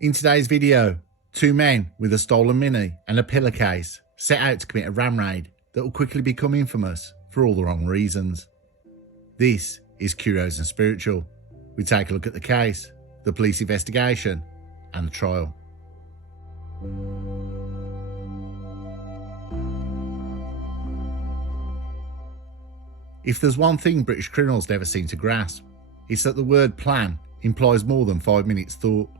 In today's video, two men with a stolen Mini and a pillowcase set out to commit a ram raid that will quickly become infamous for all the wrong reasons. This is Curios&Spiritual. We take a look at the case, the police investigation, and the trial. If there's one thing British criminals never seem to grasp, it's that the word plan implies more than 5 minutes thought.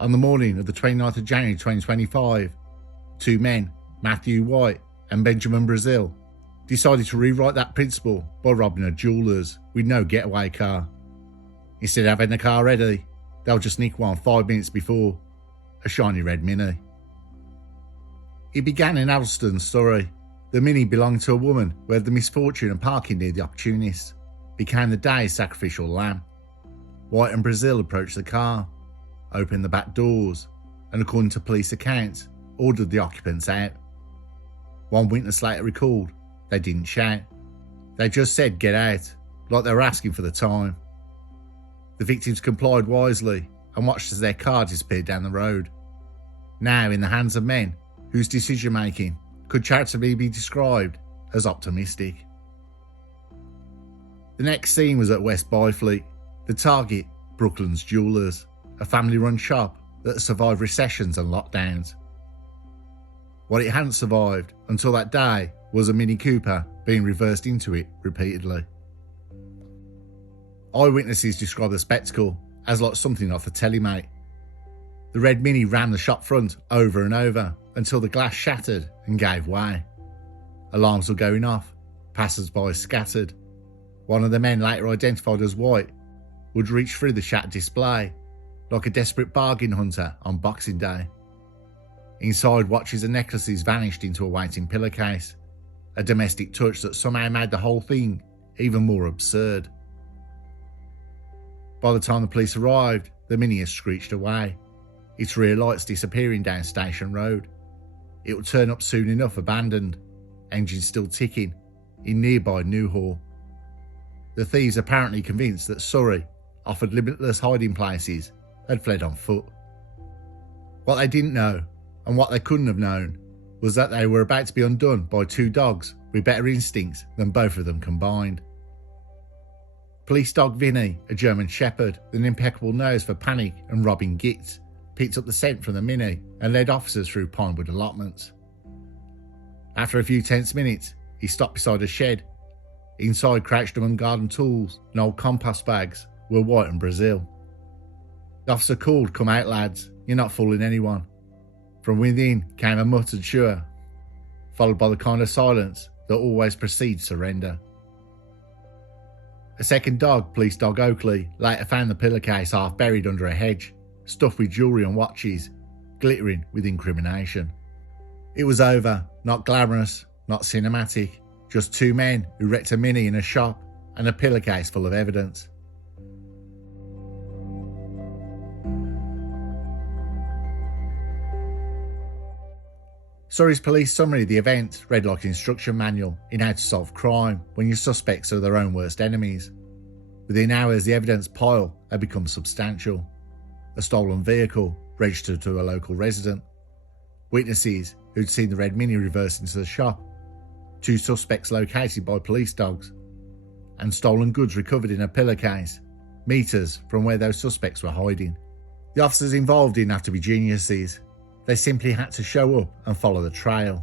On the morning of the 29th of January 2025, two men, Matthew White and Benjamin Brazil, decided to rewrite that principle by robbing a jeweller's with no getaway car. Instead of having the car ready, they'll just nick one 5 minutes before, a shiny red Mini. It began in Alston, Surrey. The Mini belonged to a woman who had the misfortune of parking near the opportunists, became the day's sacrificial lamb. White and Brazil approached the car, opened the back doors, and according to police accounts, ordered the occupants out. One witness later recalled they didn't shout. They just said get out, like they were asking for the time. The victims complied wisely and watched as their car disappeared down the road, now in the hands of men whose decision making could charitably be described as optimistic. The next scene was at West Byfleet, the target Brooklands Jewellers, a family-run shop that survived recessions and lockdowns. What it hadn't survived until that day was a Mini Cooper being reversed into it repeatedly. Eyewitnesses described the spectacle as like something off the telly, mate. The red Mini ran the shop front over and over until the glass shattered and gave way. Alarms were going off, passers-by scattered. One of the men, later identified as White, would reach through the shattered display like a desperate bargain hunter on Boxing Day. Inside, watches and necklaces vanished into a waiting pillowcase, a domestic touch that somehow made the whole thing even more absurd. By the time the police arrived, the Mini had screeched away, its rear lights disappearing down Station Road. It would turn up soon enough abandoned, engine still ticking, in nearby Newhall. The thieves, apparently convinced that Surrey offered limitless hiding places, had fled on foot. What they didn't know, and what they couldn't have known, was that they were about to be undone by two dogs with better instincts than both of them combined. Police dog Vinny, a German shepherd with an impeccable nose for panic and robbing gits, picked up the scent from the Mini and led officers through Pinewood allotments. After a few tense minutes, he stopped beside a shed. Inside, crouched among garden tools and old compost bags, were White and Brazil. The officer called, "Come out, lads, you're not fooling anyone." From within came a muttered "sure," followed by the kind of silence that always precedes surrender. A second dog, police dog Oakley, later found the pillowcase half buried under a hedge, stuffed with jewellery and watches, glittering with incrimination. It was over, not glamorous, not cinematic, just two men who wrecked a Mini in a shop and a pillowcase full of evidence. Surrey's police summary of the event read like an instruction manual in how to solve crime when your suspects are their own worst enemies. Within hours, the evidence pile had become substantial. A stolen vehicle registered to a local resident, witnesses who'd seen the red Mini reverse into the shop, two suspects located by police dogs, and stolen goods recovered in a pillowcase, meters from where those suspects were hiding. The officers involved didn't have to be geniuses. They simply had to show up and follow the trail.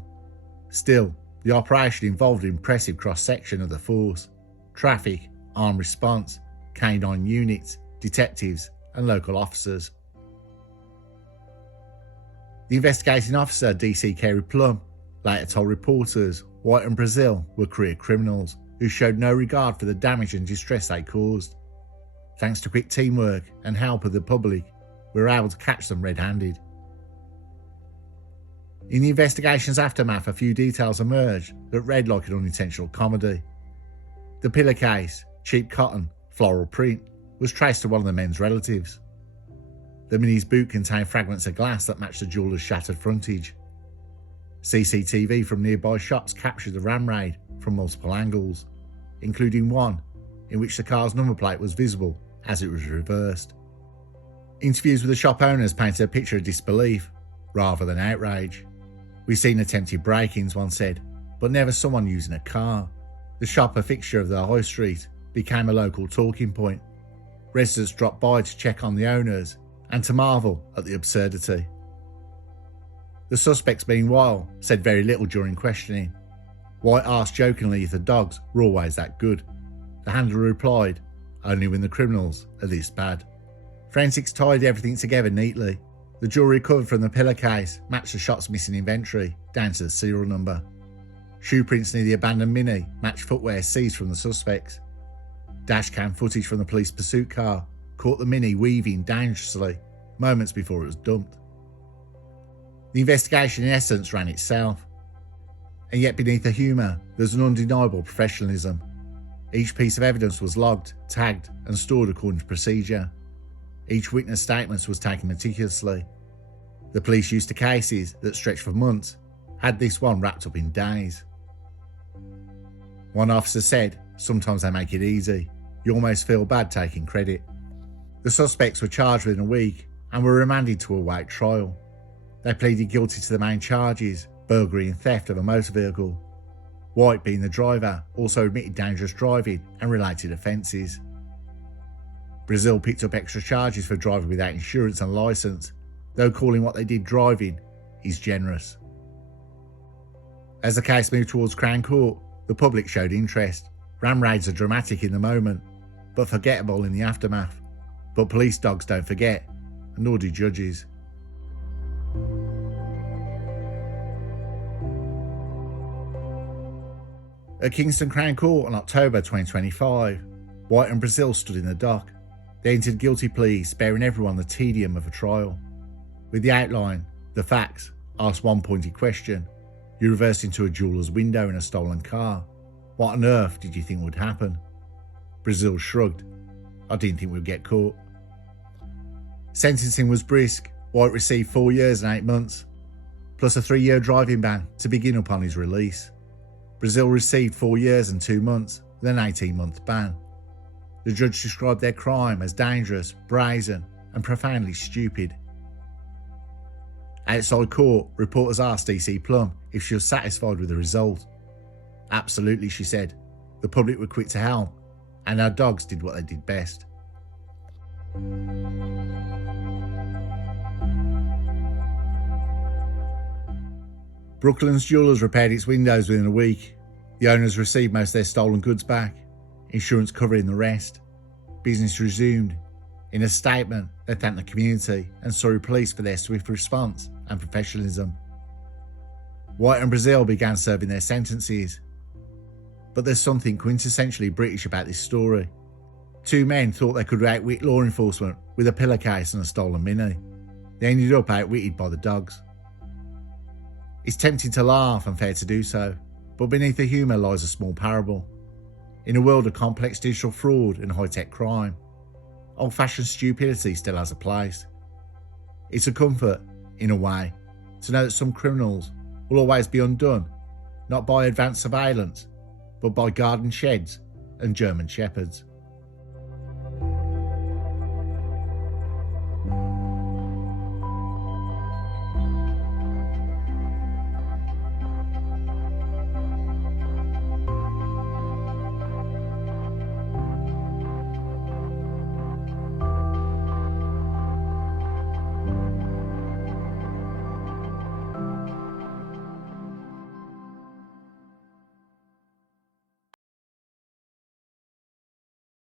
Still, the operation involved an impressive cross-section of the force: traffic, armed response, canine units, detectives, and local officers. The investigating officer, DC Kerry Plum, later told reporters White and Brazil were career criminals who showed no regard for the damage and distress they caused. Thanks to quick teamwork and help of the public, we were able to catch them red-handed. In the investigation's aftermath, a few details emerged that read like an unintentional comedy. The pillowcase, cheap cotton, floral print, was traced to one of the men's relatives. The Mini's boot contained fragments of glass that matched the jeweller's shattered frontage. CCTV from nearby shops captured the ram raid from multiple angles, including one in which the car's number plate was visible as it was reversed. Interviews with the shop owners painted a picture of disbelief rather than outrage. "We've seen attempted break-ins," one said, "but never someone using a car." The shop, a fixture of the high street, became a local talking point. Residents dropped by to check on the owners and to marvel at the absurdity. The suspects, meanwhile, said very little during questioning. White asked jokingly if the dogs were always that good. The handler replied, "Only when the criminals are this bad." Forensics tied everything together neatly. The jewellery recovered from the pillowcase matched the shop's missing inventory down to the serial number. Shoe prints near the abandoned Mini matched footwear seized from the suspects. Dashcam footage from the police pursuit car caught the Mini weaving dangerously moments before it was dumped. The investigation in essence ran itself. And yet beneath the humour, there's an undeniable professionalism. Each piece of evidence was logged, tagged and stored according to procedure. Each witness statement was taken meticulously. The police used to cases that stretched for months, had this one wrapped up in days. One officer said, "Sometimes they make it easy. You almost feel bad taking credit." The suspects were charged within a week and were remanded to await trial. They pleaded guilty to the main charges, burglary and theft of a motor vehicle. White, being the driver, also admitted dangerous driving and related offences. Brazil picked up extra charges for driving without insurance and licence, though calling what they did driving is generous. As the case moved towards Crown Court, the public showed interest. Ram raids are dramatic in the moment, but forgettable in the aftermath. But police dogs don't forget, nor do judges. At Kingston Crown Court in October 2025, White and Brazil stood in the dock. They entered guilty pleas, sparing everyone the tedium of a trial. With the outline, the facts, asked one pointed question. You reversed into a jeweller's window in a stolen car. What on earth did you think would happen? Brazil shrugged. I didn't think we'd get caught. Sentencing was brisk. White received 4 years and 8 months, plus a 3-year driving ban to begin upon his release. Brazil received 4 years and 2 months, with an 18-month ban. The judge described their crime as dangerous, brazen, and profoundly stupid. Outside court, reporters asked DC Plum if she was satisfied with the result. Absolutely, she said. The public were quick to help, and our dogs did what they did best. Brooklands Jewellers repaired its windows within a week. The owners received most of their stolen goods back, insurance covering the rest. Business resumed. In a statement, they thanked the community and Surrey Police for their swift response and professionalism. White and Brazil began serving their sentences. But there's something quintessentially British about this story. 2 men thought they could outwit law enforcement with a pillowcase and a stolen Mini. They ended up outwitted by the dogs. It's tempting to laugh and fair to do so, but beneath the humour lies a small parable. In a world of complex digital fraud and high-tech crime, old-fashioned stupidity still has a place. It's a comfort, in a way, to know that some criminals will always be undone, not by advanced surveillance, but by garden sheds and German shepherds.